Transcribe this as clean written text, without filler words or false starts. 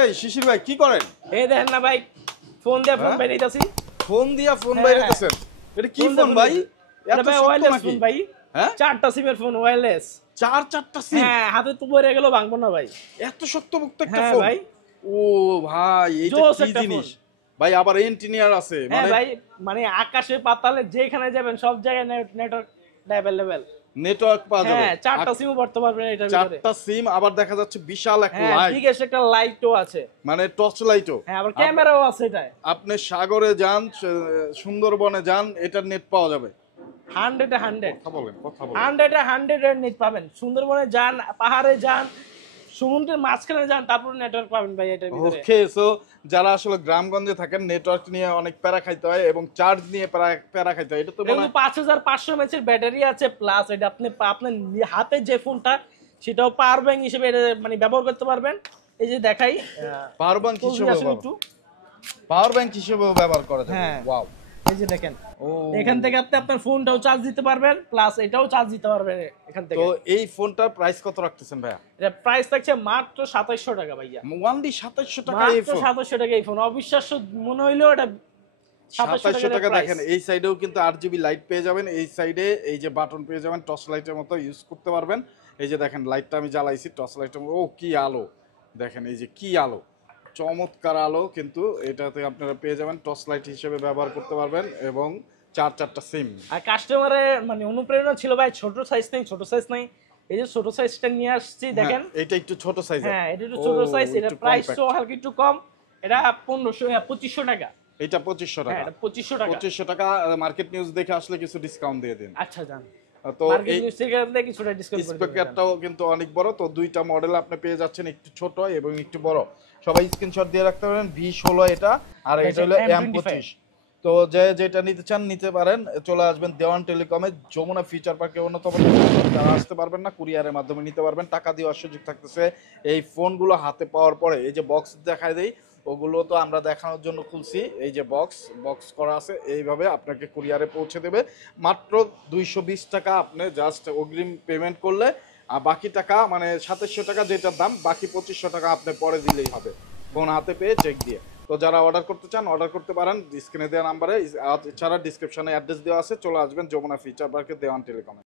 এই শিশির ভাই কি করেন? এই দেখেন না ভাই, ফোন দিয়ে ফোন বাইরেইতাছি। ফোন দিয়া ফোন বাইরেতেছেন? এটা কি ফোন ভাই? এটা এত ভাই শক্ত ওয়্যারলেস নাকি? ফোন ভাই। হ্যাঁ, চারটা সিমের ফোন ওয়্যারলেস। চারটা সিম? হ্যাঁ, হাতে তো পড়ে গেল ভাঙবো না ভাই। এত শক্তপোক্ত একটা হ্যাঁ ফোন? ভাই, ও ভাই, এটা জোস কি একটা জিনিস ফোন। ভাই? আবার এন্টিনিয়ার আছে হ্যাঁ মানে ভাই, মানে আকাশে পাতালে যেখানে যাবেন সব জায়গায় নেটওয়ার্ক অ্যাভেলেবেল। নেটওয়ার্ক পাওয়া যাবে। হ্যাঁ, চারটা সিমও ভরতে পারবেন এটার ভিতরে। চারটা সিম, আবার দেখা যাচ্ছে বিশাল একটা হ্যাঁ, লাইট, বিগেস্ট একটা লাইটও আছে। মানে টর্চ লাইটও। হ্যাঁ, আবার ক্যামেরাও আছে এটায়। আপনি সাগরে যান, সুন্দরবনে যান, এটার নেট পাওয়া যাবে। 100 এ 100, কথা বলেন, কথা বলেন। 100 এ 100 এর নেট পাবেন। সুন্দরবনে যান, পাহাড়ে যান, সমুদ্রের মাঝখানে যান, তারপর নেটওয়ার্ক পাবেন ভাই এটার ভিতরে। ওকে, সো যারা আসলে গ্রামগঞ্জে থাকেন, নেটওয়ার্ক নিয়ে অনেক প্যারা খাইতে হয় এবং চার্জ নিয়ে প্যারা খাইতে হয়। এটা তো কিন্তু 5500 mAh এর ব্যাটারি আছে, প্লাস এটা আপনি আপনার হাতে যে ফোনটা সেটাও পাওয়ার ব্যাংক হিসেবে এটা মানে ব্যবহার করতে পারবেন। এই যে দেখাই, পাওয়ার ব্যাংক হিসেবে একটু পাওয়ার ব্যাংক হিসেবে ব্যবহার করা যাবে। হ্যাঁ, ওয়াও, এই যে দেখেন, ও এখান থেকে আপনি আপনার ফোনটাও চার্জ দিতে পারবেন, প্লাস এটাও চার্জ দিতে পারবেন এখান থেকে। তো এই ফোনটার প্রাইস কত রাখতেছেন ভাইয়া? এটা প্রাইস থাকছে মাত্র 2700 টাকা ভাইয়া। ওয়ানলি 2700 টাকা এই মাত্র ফোন? 2700 টাকা এই ফোন। অবিশ্বাস্য মনে হইলেও এটা 2700 টাকা। price। দেখেন এই সাইডেও কিন্তু RGB লাইট পেয়ে যাবেন, এই সাইডে এই যে বাটন পেয়ে যাবেন, টর্চ লাইটের মতো ইউজ করতে পারবেন। এই যে দেখেন লাইটটা আমি জ্বালাইছি, টর্চ লাইটের মতো। ও কি আলো দেখেন, এই যে কি আলো, চমৎকার আলো। কিন্তু এটাতে আপনারা পেয়ে যাবেন, টর্চ লাইট হিসেবে ব্যবহার করতে পারবেন এবং চারটা সিম। আর কাস্টমারের মানে অনুপ্রেরণা ছিল ভাই, ছোট সাইজ নাই। এই যে ছোট সাইজটা নিয়ে আসছি দেখেন। এটা একটু ছোট সাইজ। হ্যাঁ, এটা একটু ছোট সাইজ, এটা প্রাইসও হালকা একটু কম। এটা 2500 টাকা। এটা 2500 টাকা। হ্যাঁ, এটা 2500 টাকা। 2500 টাকা। মার্কেট নিউজ দেখে আসলে কিছু ডিসকাউন্ট দিয়ে দিন। আচ্ছা জান, তো মার্কেট এই নিউজ থেকে আপনাদের কিছুটা ডিসকাউন্ট করে দিবেন। স্পিকারটাও কিন্তু অনেক বড়। তো দুইটা মডেল আপনি পেয়ে যাচ্ছেন, একটু ছোট এবং একটু বড়। সবাই স্ক্রিনশট দিয়ে রাখতে পারেন। V16 এটা, আর এটা হলো M25। তো যেটা নিতে চান নিতে পারেন। চলে আসবেন দেওয়ান টেলিকমে, যমুনা ফিউচার পার্কে অন্যতম। যারা আসতে পারবেন না, কুরিয়ারের মাধ্যমে নিতে পারবেন। টাকা দেওয়ার সুযোগ থাকতেছে। এই ফোনগুলো হাতে পাওয়ার পরে এই যে বক্স দেখায় দেই, ওগুলো তো আমরা দেখানোর জন্য খুলছি। এই যে বক্স করা আছে, এইভাবে আপনাকে কুরিয়ারে পৌঁছে দেবে। মাত্র 220 টাকা আপনি জাস্ট অগ্রিম পেমেন্ট করলে, আর বাকি টাকা মানে 2700 টাকা যেটার দাম, বাকি 2500 টাকা আপনি পরে দিলেই হবে, ফোন হাতে পেয়ে চেক দিয়ে। তো যারা অর্ডার করতে চান অর্ডার করতে পারেন স্ক্রিনে দেওয়া নাম্বারে। এছাড়া ডিসক্রিপশনে অ্যাড্রেস দেওয়া আছে, চলে আসবেন যমুনা ফিউচার পার্কে, দেওয়ান টেলিকমে।